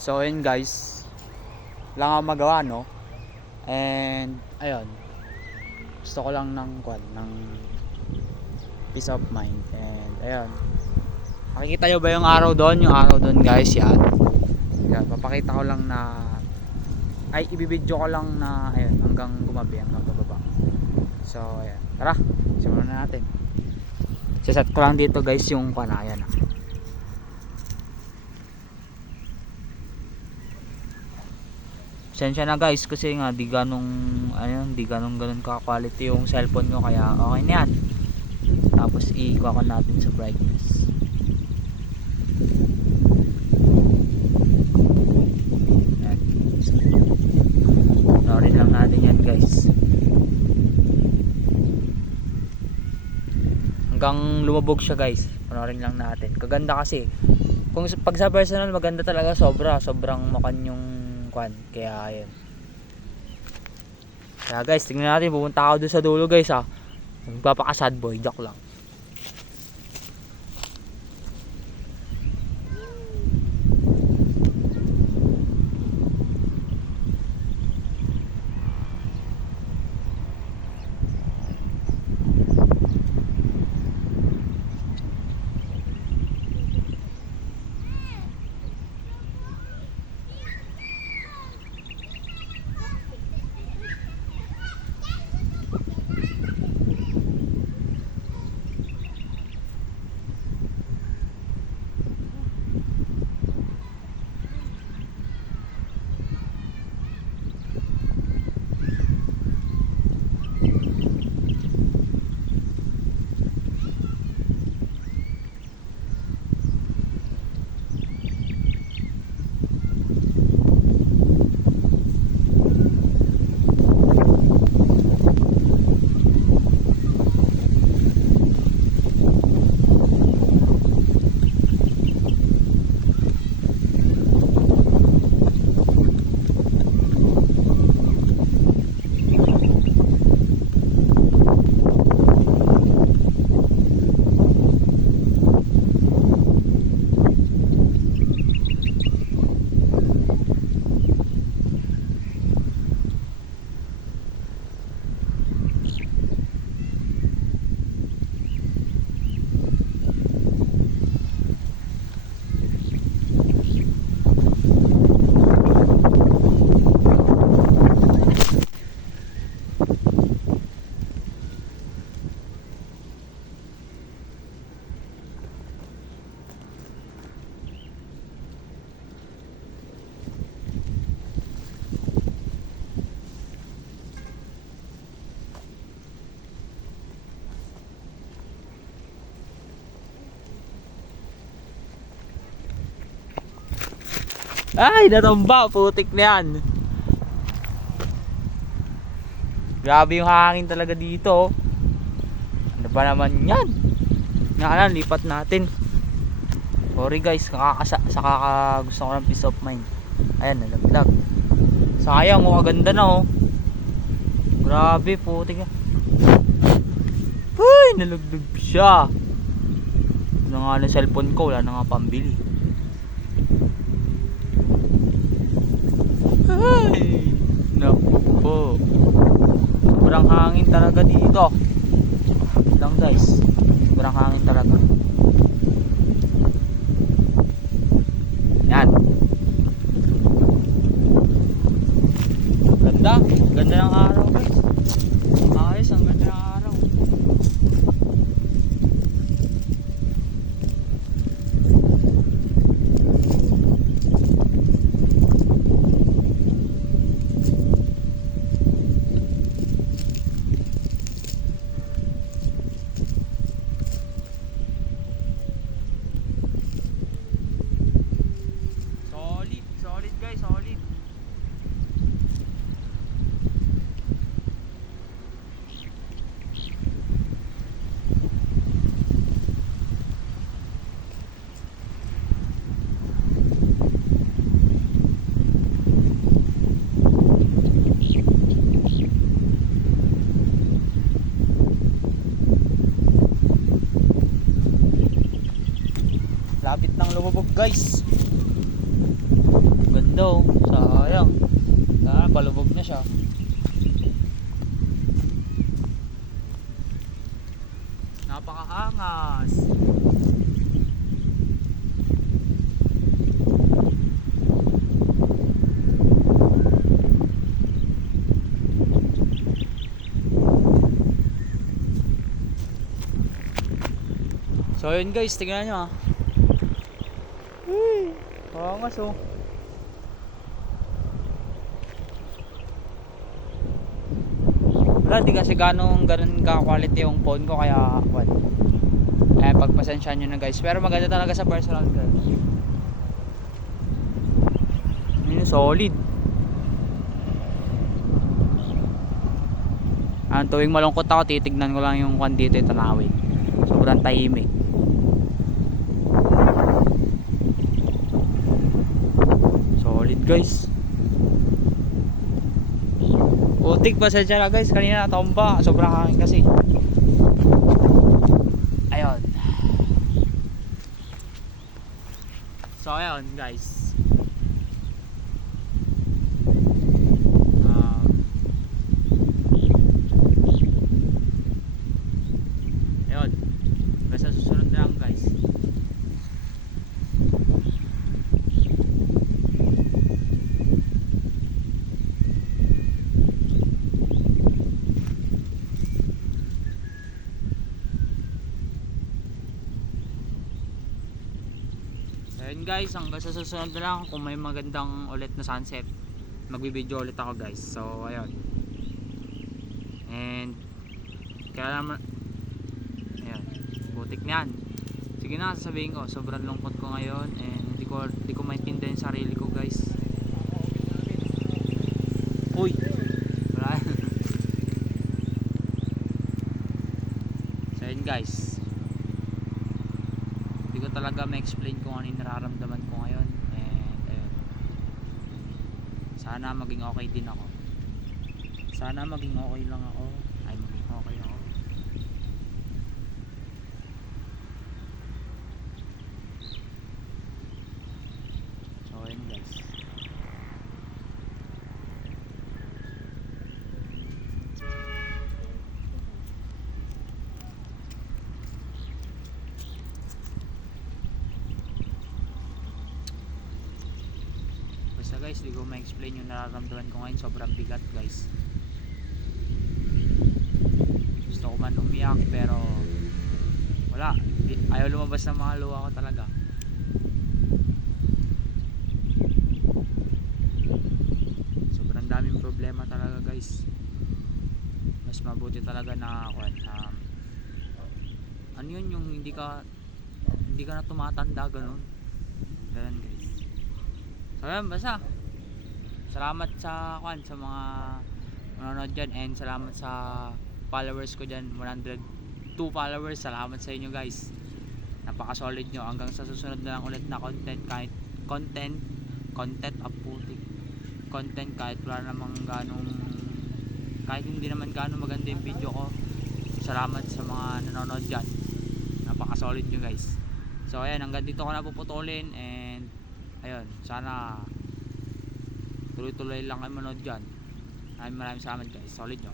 So ayun guys, lang ako magawa no. And ayun, gusto ko lang ng peace of mind. And ayun, makikita nyo ba yung araw doon? Yung araw doon guys, yan. Yan, papakita ko lang na ibibidyo ko lang na ayun, hanggang gumabi, hanggang bababa. So ayan, tara, simulan na natin. Set ko lang dito guys yung panayan. Pasensya na guys kasi nga di ganong ganun ka quality yung cellphone ko, kaya okay na yan. Tapos i-kuha ko natin sa brightness. Ayan. Norin lang natin yan guys. Hanggang lumabog siya guys. Panorin lang natin. Kaganda kasi. Kung pag sa personal maganda talaga, sobrang makan yung kwan. Kaya ayun. Kaya guys, tingnan natin, pupunta ako doon sa dulo guys ha. Magpapaka sad boy, joke lang. Ay, natumba, putik na yan. Grabe yung hangin talaga dito. Ano ba naman yan? Nakalan, lipat natin. Sorry guys, gusto ko ng peace of mind. Ayan, nalaglag. Sayang, kaganda na oh. Grabe, putik na. Ay, nalaglag siya. Ano nga na cellphone ko, wala na nga pambili. Ay, naku po. Sobrang hangin talaga dito. Lang guys, sobrang hangin talaga. Yan. Ganda, ganda ng araw guys. Ayos, ang ganda ng araw. ganda oh. Sayang. Palubog na siya. Napakaangas. So yun guys, tingnan nyo ah. Angas oh. Wala, di kasi ganun ka quality yung phone ko, kaya what? Pagpasensyahan nyo na guys. Pero maganda talaga sa personal guys. Yun, solid. Tuwing malungkot ako, titignan ko lang yung kwan dito, yung tanawin. Sobrang tahimik. Solid guys. Utik, pasensya na guys, kanina natomba, sobrang hangin kasi. Ayun. So ayun guys, ayun, basta susunod na lang guys. Ayun guys, hanggang sa susunod na lang. Kung may magandang ulit na sunset, magbibideo ulit ako guys. So ayun. And kaya naman, ayun, butik na yan. Sige na, sasabihin ko, sobrang lungkot ko ngayon. And hindi ko maintindihan yung sarili ko guys. Uy, wala. So ayun guys, hindi ko talaga ma-explain kung ano yung nararamdaman ko ngayon. And ayun, sana maging okay din ako. Sana maging okay lang ako. Ay, maging okay ako. So ayun guys, basta guys, di ko ma-explain yung nararamdaman ko ngayon. Sobrang bigat guys. Gusto ko man umiyak pero wala, ayaw lumabas ng mga luha ko talaga. Sobrang daming problema talaga guys. Mas mabuti talaga na ano yun, yung hindi ka na tumatanda, ganun guys. So yun, basta salamat sa sa mga manonood dyan, and salamat sa followers ko dyan, 102 followers. Salamat sa inyo guys, napaka solid nyo. Hanggang sa susunod na lang ulit na content, kahit wala namang kahit hindi naman ganong maganda yung video ko. Salamat sa mga nanonood dyan, napaka solid nyo guys. So ayan, hanggang dito ko na puputulin. And ayun, sana tuloy-tuloy lang kayo manood dyan. Maraming salamat guys, solid nyo.